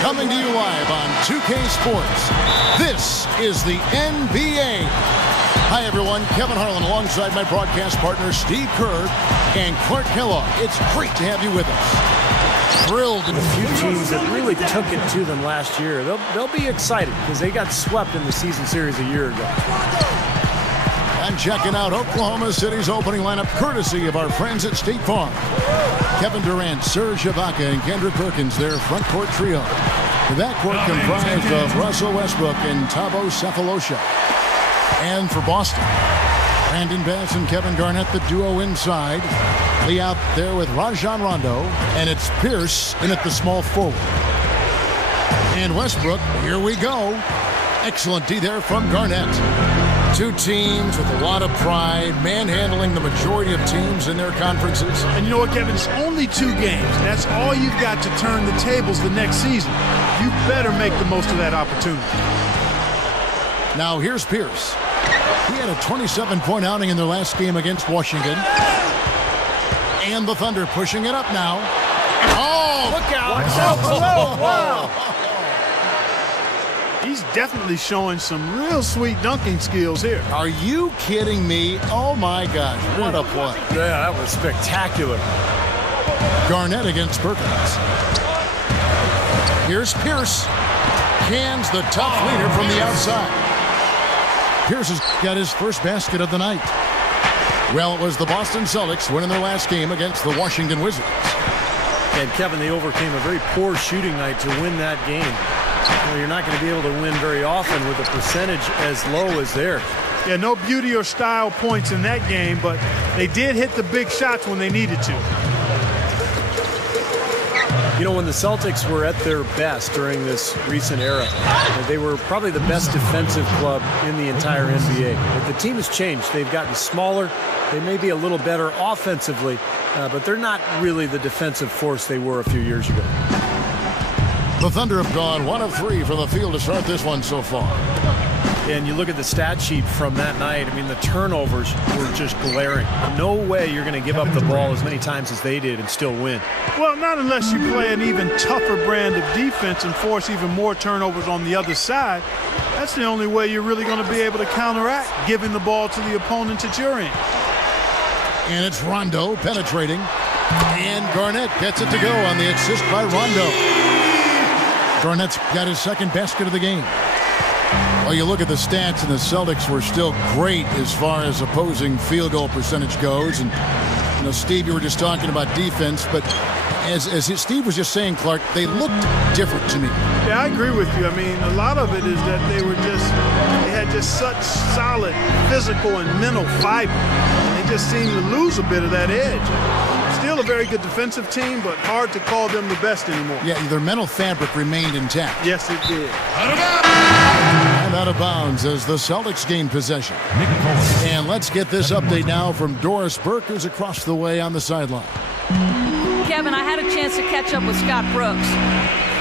Coming to you live on 2K Sports, this is the NBA. Hi, everyone. Kevin Harlan alongside my broadcast partner, Steve Kerr and Clark Kellogg. It's great to have you with us. Thrilled. A few teams that really took it to them last year. They'll be excited because they got swept in the season series a year ago. And checking out Oklahoma City's opening lineup courtesy of our friends at State Farm. Kevin Durant, Serge Ibaka, and Kendrick Perkins, their front court trio. The backcourt comprised of Russell Westbrook and Thabo Sefolosha. And for Boston, Brandon Bass and Kevin Garnett, the duo inside. Lee out there with Rajon Rondo, and it's Pierce in at the small forward. And Westbrook, here we go. Excellent D there from Garnett. Two teams with a lot of pride, manhandling the majority of teams in their conferences. And you know what, Kevin? It's only 2 games. That's all you've got to turn the tables the next season. You better make the most of that opportunity. Now here's Pierce. He had a 27-point outing in their last game against Washington. And the Thunder pushing it up now. Oh! Look out! Whoa, wow! He's definitely showing some real sweet dunking skills here. Are you kidding me? Oh, my gosh. What a play. Yeah, that was spectacular. Garnett against Perkins. Here's Pierce. Cans the tough leader from the outside. Pierce has got his first basket of the night. Well, it was the Boston Celtics winning their last game against the Washington Wizards. And Kevin, they overcame a very poor shooting night to win that game. You know, you're not going to be able to win very often with a percentage as low as theirs. Yeah, no beauty or style points in that game, but they did hit the big shots when they needed to. You know, when the Celtics were at their best during this recent era, they were probably the best defensive club in the entire NBA. But the team has changed. They've gotten smaller. They may be a little better offensively, but they're not really the defensive force they were a few years ago. The Thunder have gone 1 of 3 from the field to start this one so far. And you look at the stat sheet from that night, I mean, the turnovers were just glaring. No way you're going to give up the ball as many times as they did and still win. Well, not unless you play an even tougher brand of defense and force even more turnovers on the other side. That's the only way you're really going to be able to counteract giving the ball to the opponent at your end. And it's Rondo penetrating. And Garnett gets it to go on the assist by Rondo. Garnett's got his second basket of the game. Well, you look at the stats, and the Celtics were still great as far as opposing field goal percentage goes. And, you know, Steve, you were just talking about defense, but as Steve was just saying, Clark, they looked different to me. Yeah, I agree with you. I mean, a lot of it is that they had just such solid physical and mental fiber. And they just seemed to lose a bit of that edge. Still a very good defensive team, but hard to call them the best anymore. Yeah, their mental fabric remained intact. Yes, it did. And out of bounds as the Celtics gain possession. And let's get this update now from Doris Burke, who's across the way on the sideline. Kevin, I had a chance to catch up with Scott Brooks.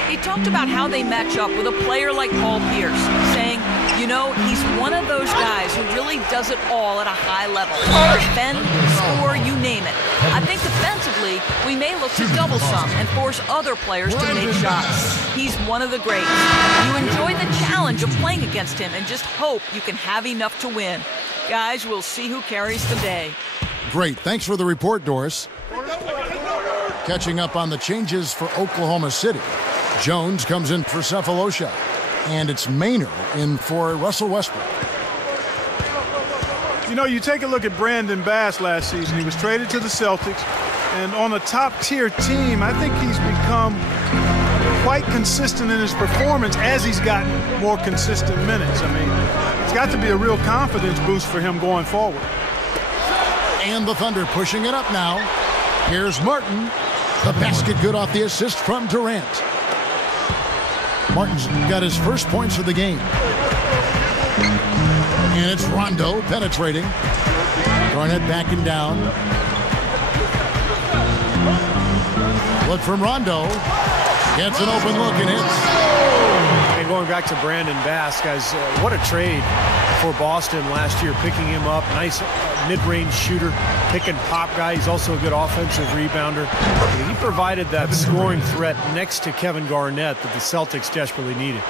He talked about how they match up with a player like Paul Pierce, saying, you know, he's one of those guys who really does it all at a high level. Defend, score, you name it. I think defensively, we may look to double some and force other players to make shots. He's one of the greats. You enjoy the challenge of playing against him and just hope you can have enough to win. Guys, we'll see who carries the day. Great. Thanks for the report, Doris. Catching up on the changes for Oklahoma City. Jones comes in for Sefolosha. And it's Maynard in for Russell Westbrook. You know, you take a look at Brandon Bass last season. He was traded to the Celtics. And on a top-tier team, I think he's become quite consistent in his performance as he's gotten more consistent minutes. I mean, it's got to be a real confidence boost for him going forward. And the Thunder pushing it up now. Here's Martin. The basket good off the assist from Durant. Martin's got his first points of the game. And it's Rondo penetrating. Garnett backing down. Look from Rondo. Gets an open look and hits. And going back to Brandon Bass, guys, what a trade for Boston last year, picking him up. Nice mid-range shooter, pick and pop guy. He's also a good offensive rebounder. He provided that scoring threat next to Kevin Garnett that the Celtics desperately needed.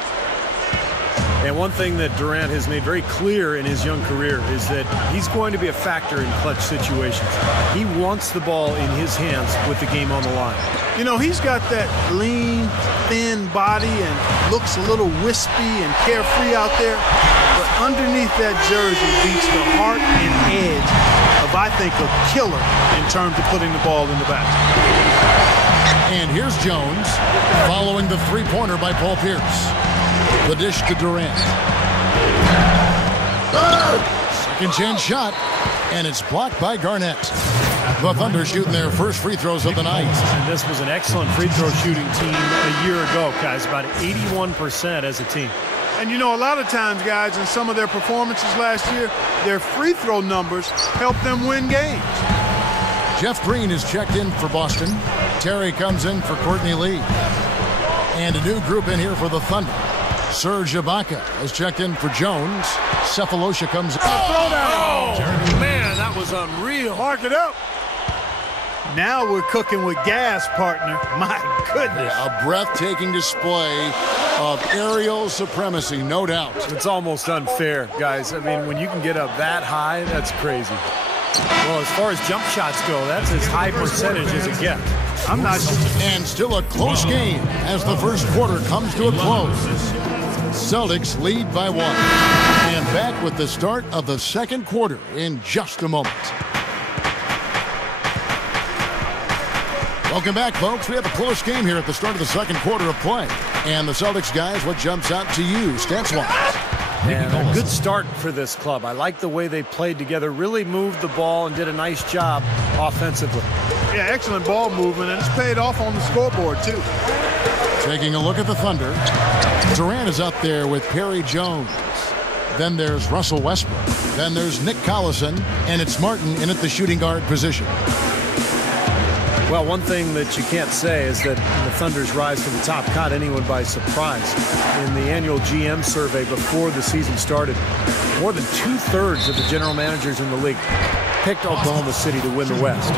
And one thing that Durant has made very clear in his young career is that he's going to be a factor in clutch situations. He wants the ball in his hands with the game on the line. You know, he's got that lean, thin body and looks a little wispy and carefree out there. But underneath that jersey beats the heart and edge of, I think, a killer in terms of putting the ball in the basket. And here's Jones following the three-pointer by Paul Pierce. The dish to Durant. Second chance shot, and it's blocked by Garnett. The Thunder shooting their first free throws of the night. And this was an excellent free throw shooting team a year ago, guys. About 81% as a team. And you know, a lot of times, guys, in some of their performances last year, their free throw numbers helped them win games. Jeff Green is checked in for Boston. Terry comes in for Courtney Lee. And a new group in here for the Thunder. Serge Ibaka has checked in for Jones. Cephalosha comes in. Oh, man, that was unreal. Mark it up. Now we're cooking with gas, partner. My goodness. A breathtaking display of aerial supremacy, no doubt. It's almost unfair, guys. I mean, when you can get up that high, that's crazy. Well, as far as jump shots go, that's as high percentage as it gets. I'm not sure. And still a close game as the first quarter comes to a close. Celtics lead by 1. And back with the start of the second quarter in just a moment. Welcome back, folks. We have a close game here at the start of the second quarter of play. And the Celtics, guys, what jumps out to you, stats-wise? And a good start for this club. I like the way they played together, really moved the ball and did a nice job offensively. Yeah, excellent ball movement, and it's paid off on the scoreboard, too. Taking a look at the Thunder, Durant is up there with Perry Jones. Then there's Russell Westbrook. Then there's Nick Collison, and it's Martin in at the shooting guard position. Well, one thing that you can't say is that the Thunder's rise to the top caught anyone by surprise. In the annual GM survey before the season started, more than 2/3 of the general managers in the league picked Oklahoma City to win the West.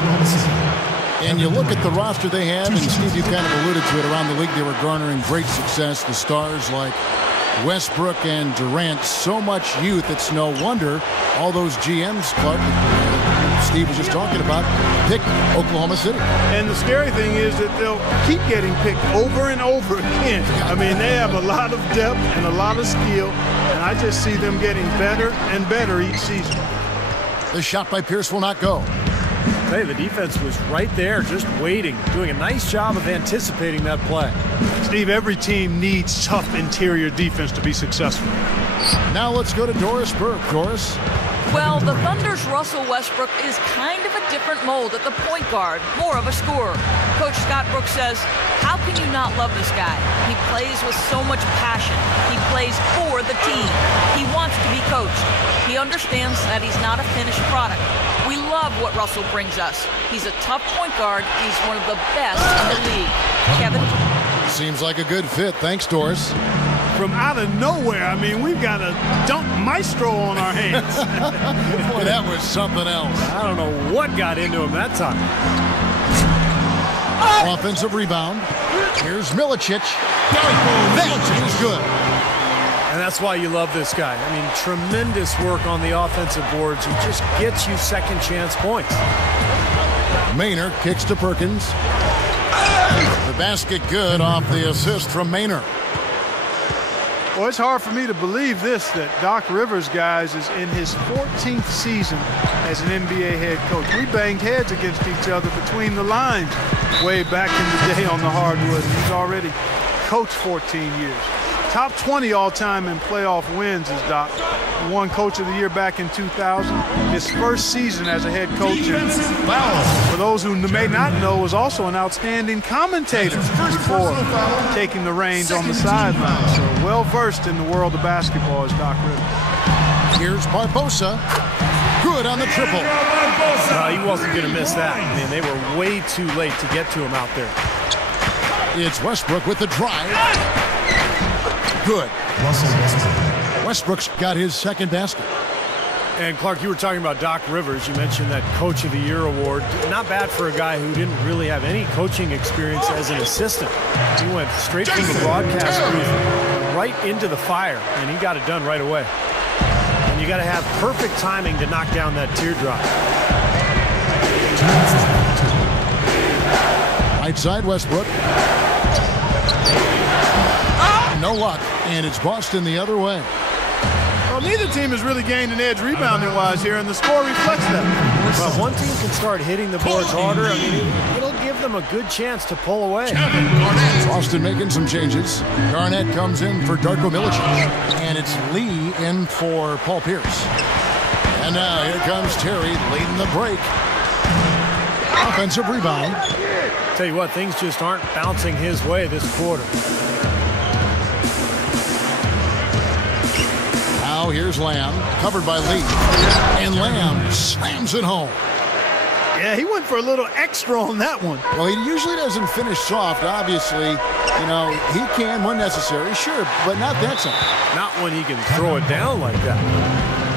And you look at the roster they have, and Steve, you kind of alluded to it, around the league they were garnering great success. The stars like Westbrook and Durant, so much youth, it's no wonder all those GMs, Clark, Steve was just talking about, picked Oklahoma City. And the scary thing is that they'll keep getting picked over and over again. I mean, they have a lot of depth and a lot of skill, and I just see them getting better and better each season. The shot by Pierce will not go. Hey, the defense was right there, just waiting, doing a nice job of anticipating that play. Steve, every team needs tough interior defense to be successful. Now let's go to Doris Burke. Doris? Well, the Thunder's Russell Westbrook is kind of a different mold at the point guard, more of a scorer. Coach Scott Brooks says, how can you not love this guy? He plays with so much passion. He plays for the team. He wants to be coached. He understands that he's not a finished product. We love what Russell brings us. He's a tough point guard. He's one of the best in the league. Kevin? Seems like a good fit. Thanks, Doris. From out of nowhere, I mean, we've got a dunk maestro on our hands. Boy, that was something else. I don't know what got into him that time. Offensive rebound. Here's Milicic. That is good. And that's why you love this guy. I mean, tremendous work on the offensive boards. He just gets you second chance points. Maynard kicks to Perkins. The basket good off the assist from Maynard. Well, it's hard for me to believe this, that Doc Rivers, guys, is in his 14th season as an NBA head coach. We banged heads against each other between the lines way back in the day on the hardwood. He's already coached 14 years. Top 20 all-time in playoff wins is Doc. He won Coach of the Year back in 2000. His first season as a head coach. And for those who may not know, was also an outstanding commentator before taking the reins on the sideline. So well-versed in the world of basketball is Doc Rivers. Here's Barbosa. Good on the triple. He wasn't going to miss that. I mean, they were way too late to get to him out there. It's Westbrook with the drive. Good. Westbrook's got his second basket. And Clark, you were talking about Doc Rivers. You mentioned that Coach of the Year award. Not bad for a guy who didn't really have any coaching experience as an assistant. He went straight from the broadcast booth right into the fire, and he got it done right away. And you got to have perfect timing to knock down that teardrop. Right side, Westbrook. No luck, and it's Boston the other way. Well, neither team has really gained an edge rebounding-wise here, and the score reflects that. Well, if one team can start hitting the boards harder, I mean, it'll give them a good chance to pull away. Boston making some changes. Garnett comes in for Darko Milicic, and it's Lee in for Paul Pierce. And now here comes Terry leading the break. Offensive rebound. Tell you what, things just aren't bouncing his way this quarter. Now here's Lamb, covered by Lee. And Lamb slams it home. Yeah, he went for a little extra on that one. Well, he usually doesn't finish soft, obviously. You know, he can when necessary, sure, but not that time. Not when he can throw it down like that.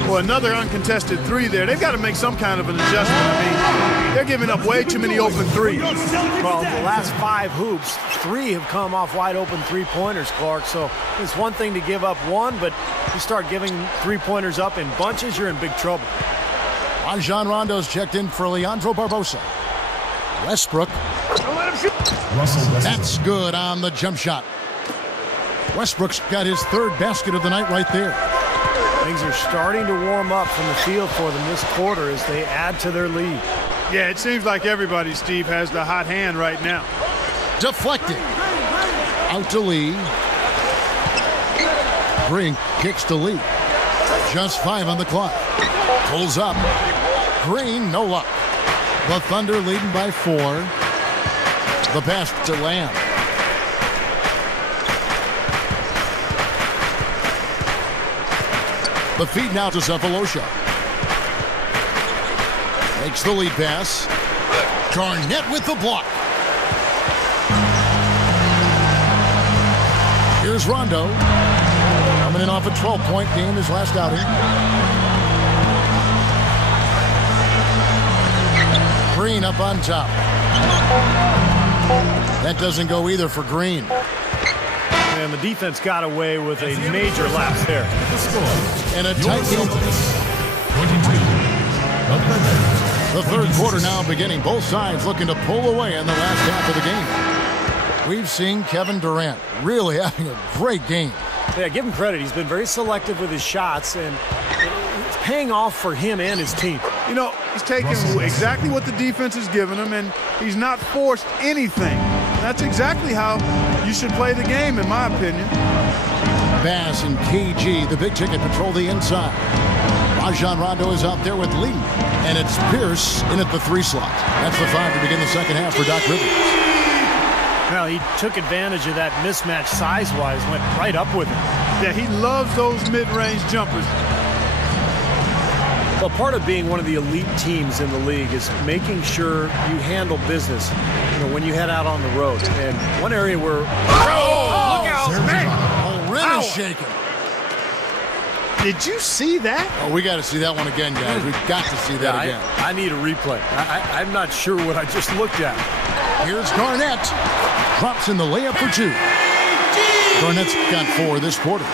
Well, another uncontested three there. They've got to make some kind of an adjustment. I mean, they're giving up way too many open threes. Well, the last 5 hoops, 3 have come off wide open three-pointers, Clark. So it's one thing to give up one, but you start giving three-pointers up in bunches, you're in big trouble. Rajon Rondo's checked in for Leandro Barbosa. Westbrook. That's good on the jump shot. Westbrook's got his third basket of the night right there. Things are starting to warm up from the field for them this quarter as they add to their lead. Yeah, it seems like everybody, Steve, has the hot hand right now. Deflected. Out to Lee. Green kicks to Lee. Just 5 on the clock. Pulls up. Green, no luck. The Thunder leading by 4. The pass to Lamb. The feed now to Cephalosha. Makes the lead pass. Garnett with the block. Here's Rondo. Coming in off a 12-point game his last outing. Green up on top. That doesn't go either for Green. And the defense got away with a major lapse there. And a tight game. The third quarter now beginning. Both sides looking to pull away in the last half of the game. We've seen Kevin Durant really having a great game. Yeah, give him credit. He's been very selective with his shots, and it's paying off for him and his team. You know, he's taking exactly what the defense has given him, and he's not forced anything. That's exactly how you should play the game, in my opinion. Bass and KG, the big ticket, patrol the inside. Rajon Rondo is out there with Lee. And it's Pierce in at the 3 slot. That's the 5 to begin the second half for Doc Rivers. Well, he took advantage of that mismatch size-wise, went right up with it. Yeah, he loves those mid-range jumpers. Well, part of being one of the elite teams in the league is making sure you handle business, when you head out on the road. And one area where... Oh, look out, man! Oh, rim is shaking. Did you see that? Oh, we got to see that one again, guys. We've got to see that again. I need a replay. I'm not sure what I just looked at. Here's Garnett. Drops in the layup for 2. Garnett's got 4 this quarter.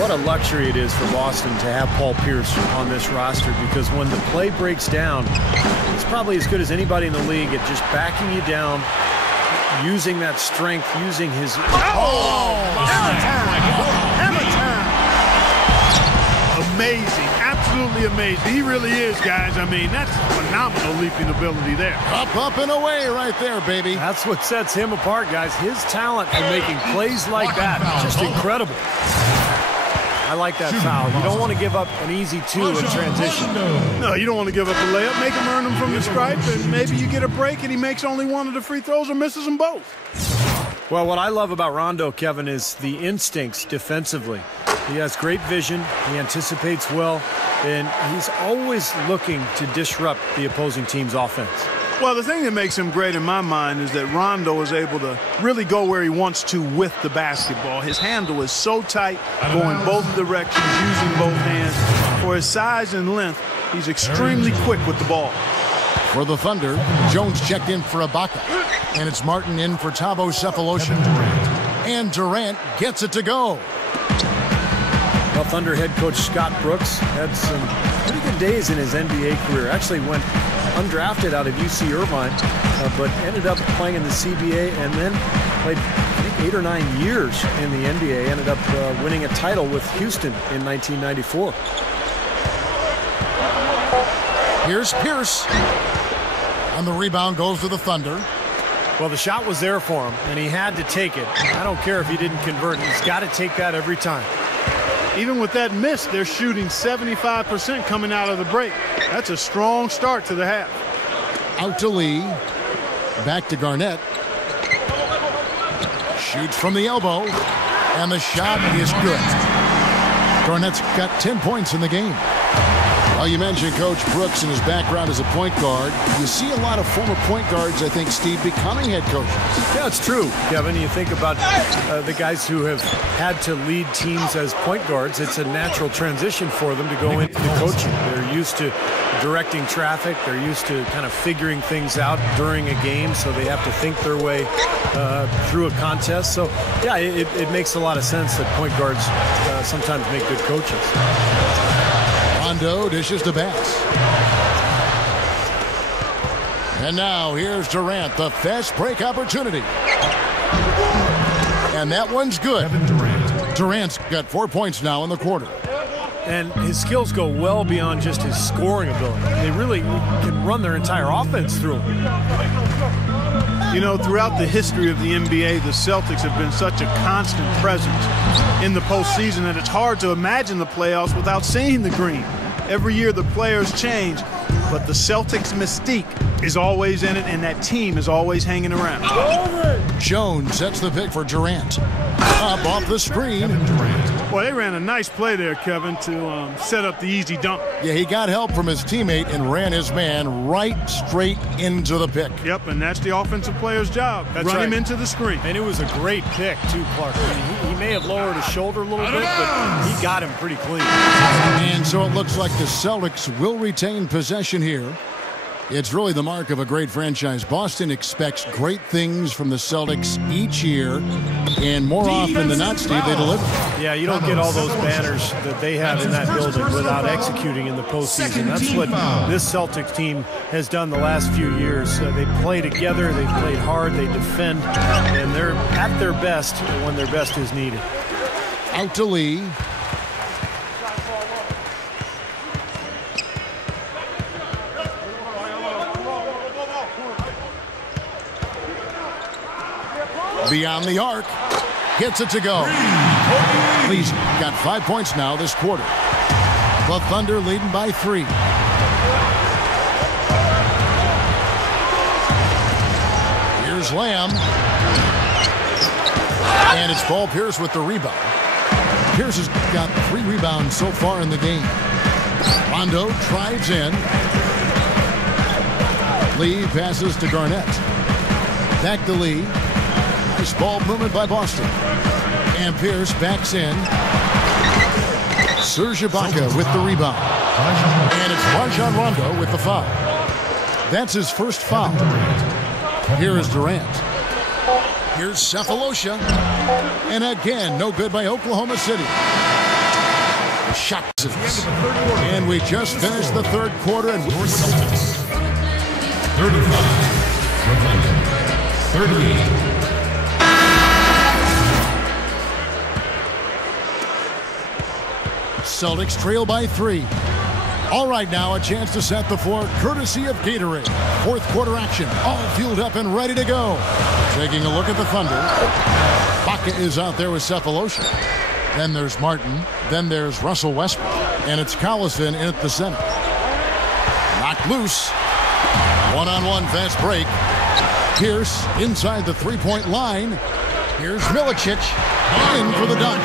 What a luxury it is for Boston to have Paul Pierce on this roster, because when the play breaks down, it's probably as good as anybody in the league at just backing you down, using that strength, using his... Amazing. Absolutely amazing. He really is, guys. I mean, that's phenomenal leaping ability there. Up and away right there, baby. That's what sets him apart, guys. His talent for making plays like that, just incredible. I like that foul. You don't want to give up an easy 2 in transition. No, you don't want to give up a layup. Make him earn them from the stripe, and maybe you get a break and he makes only one of the free throws or misses them both. Well, what I love about Rondo, Kevin, is the instincts defensively. He has great vision, he anticipates well, and he's always looking to disrupt the opposing team's offense. Well, the thing that makes him great in my mind is that Rondo is able to really go where he wants to with the basketball. His handle is so tight, going both directions, using both hands. For his size and length, he's extremely quick with the ball. For the Thunder, Jones checked in for Ibaka. And it's Martin in for Thabo Sefolosha. And Durant gets it to go. Well, Thunder head coach Scott Brooks had some pretty good days in his NBA career. Actually went undrafted out of UC Irvine, but ended up playing in the CBA and then played, I think, 8 or 9 years in the NBA. Ended up winning a title with Houston in 1994. Here's Pierce. And the rebound goes to the Thunder. Well, the shot was there for him, and he had to take it. I don't care if he didn't convert. He's got to take that every time. Even with that miss, they're shooting 75% coming out of the break. That's a strong start to the half. Out to Lee. Back to Garnett. Shoots from the elbow. And the shot is good. Garnett's got 10 points in the game. Well, you mentioned Coach Brooks and his background as a point guard. You see a lot of former point guards, I think, Steve, becoming head coaches. Yeah, it's true, Kevin. You think about the guys who have had to lead teams as point guards. It's a natural transition for them to go into coaching. They're used to directing traffic. They're used to kind of figuring things out during a game, so they have to think their way through a contest. So, yeah, it makes a lot of sense that point guards sometimes make good coaches. Rondo dishes to Bass. And now here's Durant, the fast break opportunity. And that one's good. Durant's got 4 points now in the quarter. And his skills go well beyond just his scoring ability. They really can run their entire offense through him. You know, throughout the history of the NBA, the Celtics have been such a constant presence in the postseason that it's hard to imagine the playoffs without seeing the green. Every year the players change, but the Celtics mystique is always in it, and that team is always hanging around. Jones sets the pick for Durant. Up off the screen. Well, they ran a nice play there, Kevin, to set up the easy dunk. Yeah, he got help from his teammate and ran his man right straight into the pick. Yep, and that's the offensive player's job. Run him into the screen. And it was a great pick, too, Clark. I mean, he may have lowered his shoulder a little bit, but he got him pretty clean. And so it looks like the Celtics will retain possession here. It's really the mark of a great franchise. Boston expects great things from the Celtics each year, and more often than not, Steve, they deliver. Yeah, you don't get all those banners that they have in that building without executing in the postseason. That's what this Celtics team has done the last few years. They play together, they played hard, they defend, and they're at their best when their best is needed. Out to Lee. Beyond the arc. Gets it to go. Lee's got 5 points now this quarter. The Thunder leading by 3. Here's Lamb. And it's Paul Pierce with the rebound. Pierce has got 3 rebounds so far in the game. Rondo drives in. Lee passes to Garnett. Back to Lee. Nice ball movement by Boston. And Pierce backs in. Serge Ibaka with the rebound. And it's Rajon Rondo with the foul. That's his first foul. Here is Durant. Here's Sefolosha. And again, no good by Oklahoma City. Shot. And we just finished the third quarter. And 35. 38. Celtics trail by 3. All right, now a chance to set the floor courtesy of Gatorade. Fourth quarter action, all fueled up and ready to go. Taking a look at the Thunder. Ibaka is out there with Sefolosha. Then there's Martin. Then there's Russell Westbrook. And it's Collison in at the center. Knocked loose. One-on-one fast break. Pierce inside the three-point line. Here's Milicic in for the dunk.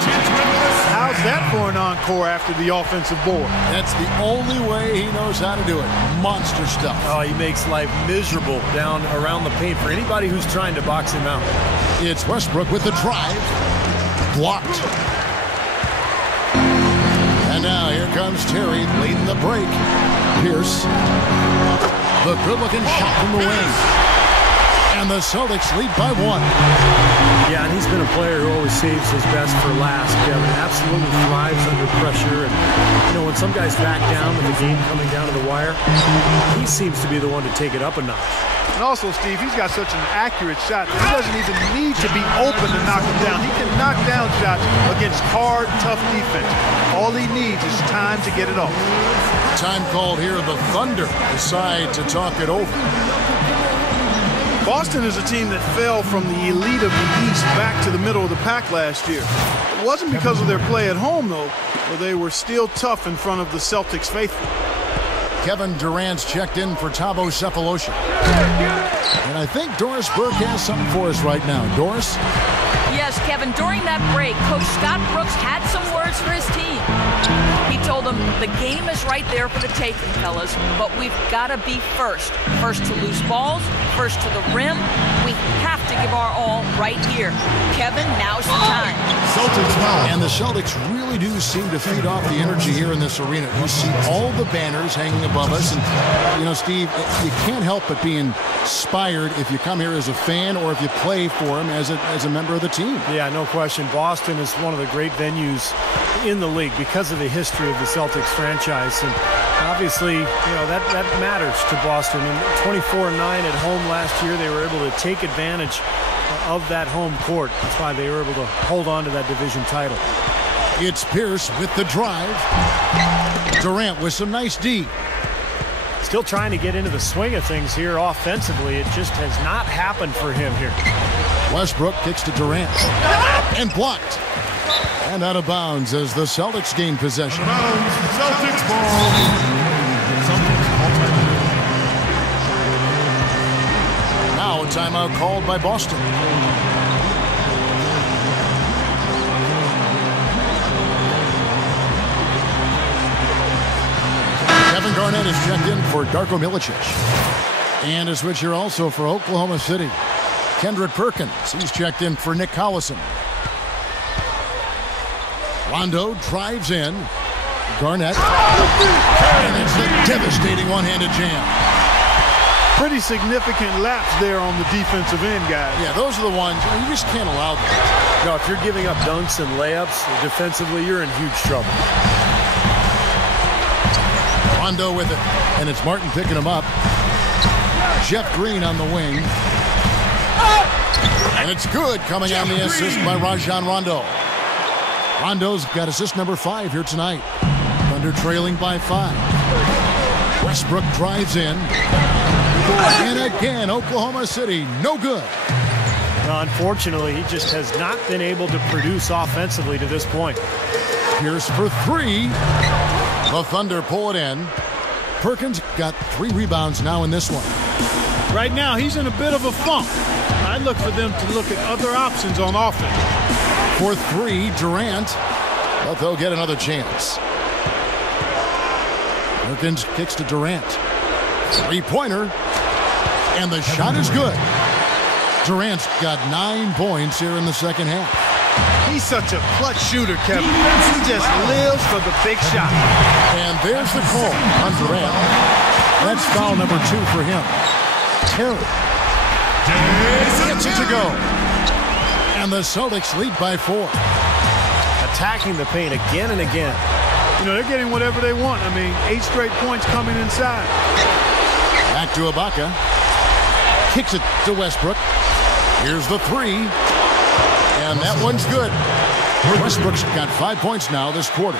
How's that for an encore after the offensive board? That's the only way he knows how to do it. Monster stuff. Oh, he makes life miserable down around the paint for anybody who's trying to box him out. It's Westbrook with the drive. Blocked. And now here comes Terry leading the break. Pierce. The good-looking shot from the wing. And the Celtics lead by 1. Yeah, and he's been a player who always saves his best for last, Kevin. Absolutely thrives under pressure. And, you know, when some guys back down with the game coming down to the wire, he seems to be the one to take it up a notch. And also, Steve, he's got such an accurate shot that he doesn't even need to be open to knock him down. He can knock down shots against hard, tough defense. All he needs is time to get it off. Time called here. The Thunder decide to talk it over. Boston is a team that fell from the elite of the East back to the middle of the pack last year. It wasn't because of their play at home, though, where they were still tough in front of the Celtics faithful. Kevin Durant's checked in for Thabo Sefolosha. And I think Doris Burke has something for us right now. Doris? Yes, Kevin, during that break, Coach Scott Brooks had some words for his team. He told them the game is right there for the taking, fellas, but we've got to be first. First to loose balls, first to the rim. We have to give our all right here. Kevin, now's the time. Celtics foul. And the Celtics really do seem to feed off the energy here in this arena. You see all the banners hanging above us. And, you know, Steve, you can't help but be inspired if you come here as a fan or if you play for them as a member of the team. Yeah, no question. Boston is one of the great venues in the league because of the history of the Celtics franchise. And obviously, you know, that matters to Boston. And 24-9 at home last year, they were able to take advantage of that home court. That's why they were able to hold on to that division title. It's Pierce with the drive. Durant with some nice D. Still trying to get into the swing of things here offensively. It just has not happened for him here. Westbrook kicks to Durant. And blocked. And out of bounds as the Celtics gain possession. Celtics ball. Now a timeout called by Boston. Kevin Garnett is checked in for Darko Milicic. And a switcher also for Oklahoma City. Kendrick Perkins, he's checked in for Nick Collison. Rondo drives in. Garnett. And it's a devastating one-handed jam. Pretty significant laps there on the defensive end, guys. Yeah, those are the ones you just can't allow that. No, if you're giving up dunks and layups defensively, you're in huge trouble. Rondo with it, and it's Martin picking him up. Jeff Green on the wing. And it's good, coming on the assist by Rajon Rondo. Rondo's got assist number 5 here tonight. Thunder trailing by 5. Westbrook drives in. And again, Oklahoma City, no good. Unfortunately, he just has not been able to produce offensively to this point. Pierce for 3. The Thunder pull it in. Perkins got 3 rebounds now in this one. Right now, he's in a bit of a funk. I look for them to look at other options on offense. For 3, Durant, but they'll get another chance. Perkins kicks to Durant. 3-pointer, and the shot is good. Durant's got 9 points here in the second half. He's such a clutch shooter, Kevin. He just lives for the big shot. And there's the call on Durant. That's foul number 2 for him. Terry gets it to go. And the Celtics lead by 4. Attacking the paint again and again. You know, they're getting whatever they want. I mean, 8 straight points coming inside. Back to Ibaka. Kicks it to Westbrook. Here's the 3. And that one's good. Westbrook's got 5 points now this quarter.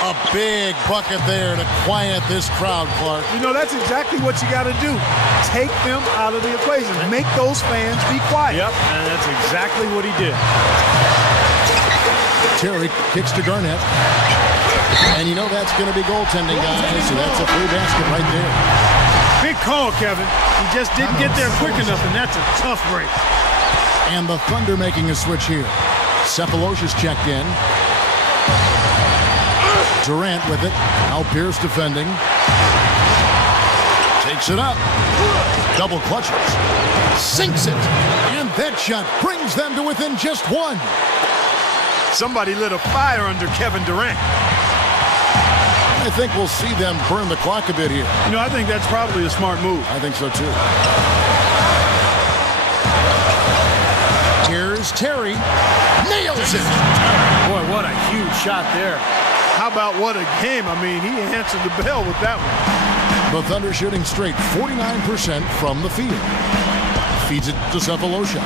A big bucket there to quiet this crowd, Clark. You know, that's exactly what you got to do. Take them out of the equation. Make those fans be quiet. Yep, and that's exactly what he did. Terry kicks to Garnett. And you know that's going to be goaltending, guys. So that's a free basket right there. Big call, Kevin. He just didn't get there quick enough, and that's a tough break. And the Thunder making a switch here. Cephalosha's checked in. Durant with it. Now Pierce defending. Takes it up. Double clutches. Sinks it. And that shot brings them to within just one. Somebody lit a fire under Kevin Durant. I think we'll see them burn the clock a bit here. You know, I think that's probably a smart move. I think so, too. Here's Terry. Nails it. Boy, what a huge shot there. How about what a game? I mean, he answered the bell with that one. The Thunder shooting straight 49% from the field. Feeds it to Cephalosha.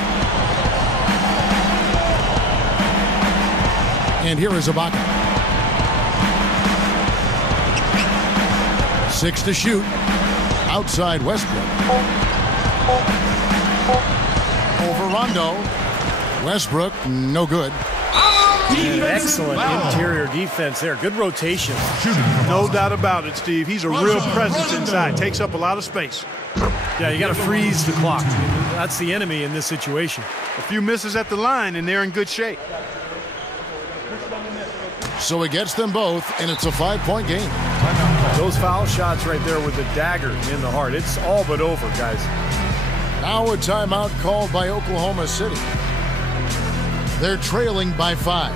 And here is Ibaka. 6 to shoot. Outside Westbrook. Over Rondo. Westbrook, no good. Excellent interior defense there. Good rotation. No doubt about it, Steve. He's a real presence inside. Takes up a lot of space. Yeah, you got to freeze the clock. That's the enemy in this situation. A few misses at the line, and they're in good shape. So he gets them both, and it's a 5-point game. Those foul shots right there with the dagger in the heart. It's all but over, guys. Now a timeout called by Oklahoma City. They're trailing by 5.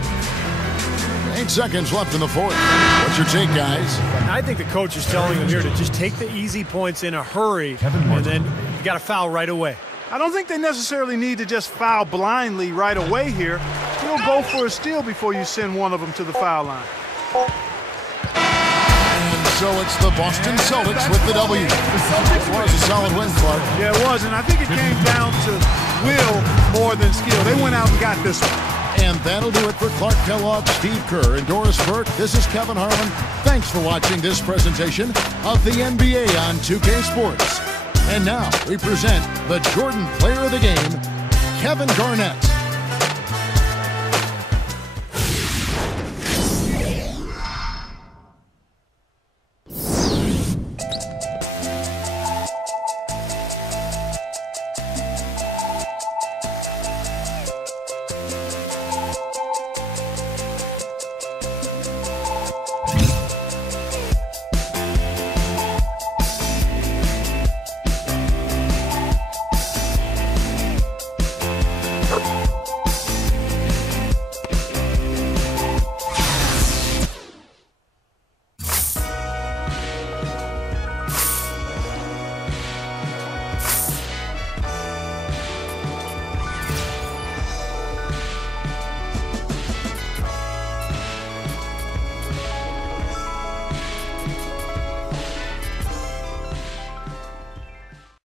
8 seconds left in the fourth. What's your take, guys? I think the coach is telling them here to just take the easy points in a hurry, and then you got to foul right away. I don't think they necessarily need to just foul blindly right away here. You'll go for a steal before you send one of them to the foul line. And so it's the Boston Celtics with the W. It was a solid win, Clark. Yeah, it was, and I think it came down to will more than skill. They went out and got this one. And that'll do it for Clark Kellogg, Steve Kerr, and Doris Burke. This is Kevin Harlan. Thanks for watching this presentation of the NBA on 2K Sports. And now we present the Jordan Player of the Game, Kevin Garnett.